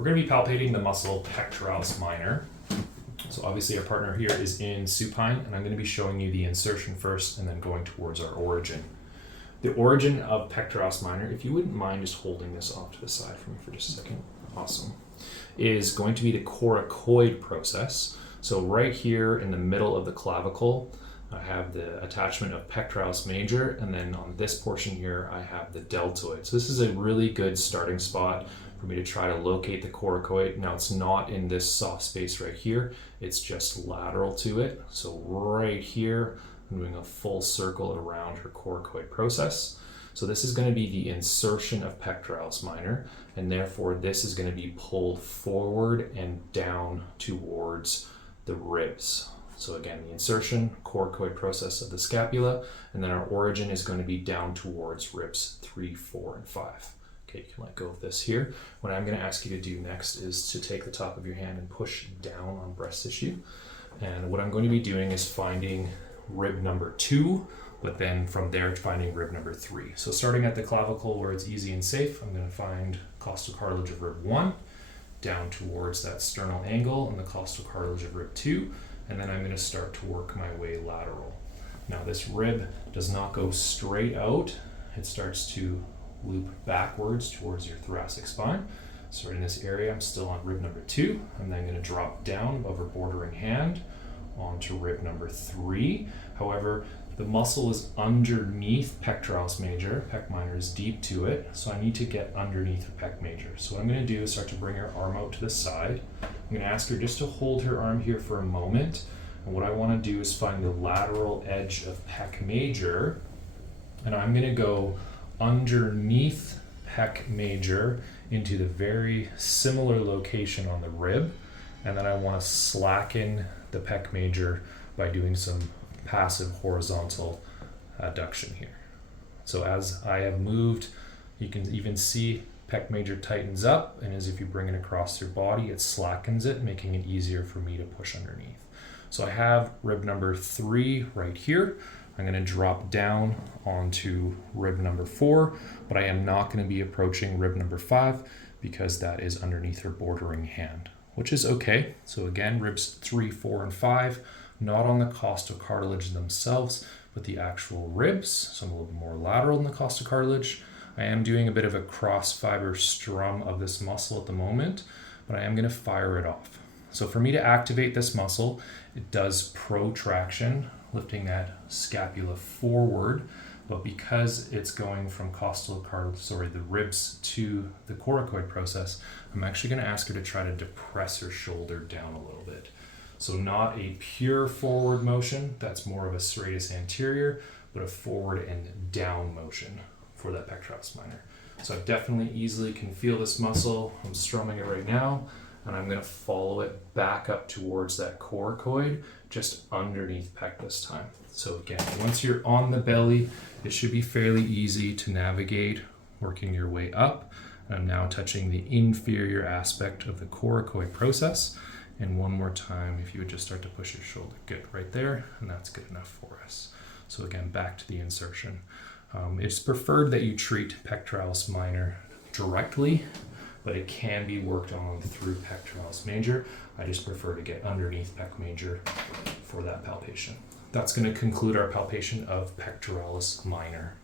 We're going to be palpating the muscle pectoralis minor. So obviously our partner here is in supine, and I'm going to be showing you the insertion first and then going towards our origin. The origin of pectoralis minor, if you wouldn't mind just holding this off to the side for me for just a second, awesome, is going to be the coracoid process. So right here in the middle of the clavicle, I have the attachment of pectoralis major, and then on this portion here, I have the deltoid. So this is a really good starting spot for me to try to locate the coracoid. Now it's not in this soft space right here, it's just lateral to it. So right here, I'm doing a full circle around her coracoid process. So this is going to be the insertion of pectoralis minor, and therefore this is going to be pulled forward and down towards the ribs. So again, the insertion, coracoid process of the scapula, and then our origin is going to be down towards ribs 3, 4, and 5. Okay, you can let go of this here. What I'm going to ask you to do next is to take the top of your hand and push down on breast tissue. And what I'm going to be doing is finding rib number 2, but then from there finding rib number 3. So starting at the clavicle where it's easy and safe, I'm going to find costal cartilage of rib 1, down towards that sternal angle and the costal cartilage of rib 2, and then I'm going to start to work my way lateral. Now this rib does not go straight out, it starts to loop backwards towards your thoracic spine. So right in this area, I'm still on rib number 2. I'm then going to drop down above her bordering hand onto rib number 3. However, the muscle is underneath pectoralis major. Pec minor is deep to it, so I need to get underneath her pec major. So what I'm going to do is start to bring her arm out to the side. I'm going to ask her just to hold her arm here for a moment. And what I want to do is find the lateral edge of pec major, and I'm going to go underneath pec major into the very similar location on the rib, and then I want to slacken the pec major by doing some passive horizontal adduction here. So as I have moved, you can even see pec major tightens up, and as if you bring it across your body, it slackens it, making it easier for me to push underneath. So I have rib number 3 right here. I'm going to drop down onto rib number 4, but I am not going to be approaching rib number 5 because that is underneath her bordering hand, which is okay. So again, ribs 3, 4, and 5, not on the costal cartilage themselves, but the actual ribs. So I'm a little bit more lateral than the costal cartilage. I am doing a bit of a cross fiber strum of this muscle at the moment, but I am going to fire it off. So for me to activate this muscle, it does protraction, lifting that scapula forward, but because it's going from the ribs to the coracoid process, I'm actually going to ask her to try to depress her shoulder down a little bit. So not a pure forward motion, that's more of a serratus anterior, but a forward and down motion for that pectoralis minor. So I definitely easily can feel this muscle. I'm strumming it right now, and I'm going to follow it back up towards that coracoid, just underneath pec this time. So again, once you're on the belly, it should be fairly easy to navigate, working your way up. And I'm now touching the inferior aspect of the coracoid process. And one more time, if you would just start to push your shoulder, good, right there, and that's good enough for us. So again, back to the insertion. It's preferred that you treat pectoralis minor directly, but it can be worked on through pectoralis major. I just prefer to get underneath pec major for that palpation. That's going to conclude our palpation of pectoralis minor.